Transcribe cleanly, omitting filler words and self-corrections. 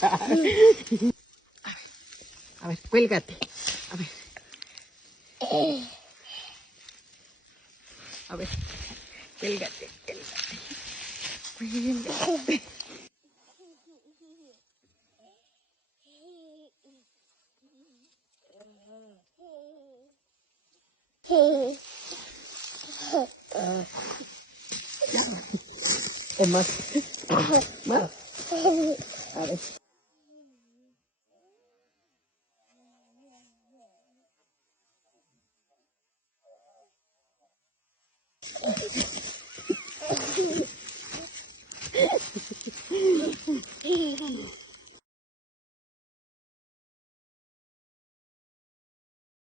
A ver, cuélgate. A ver. A ver, cuélgate, cuélgate. Cuélgate. O más. Más. A ver.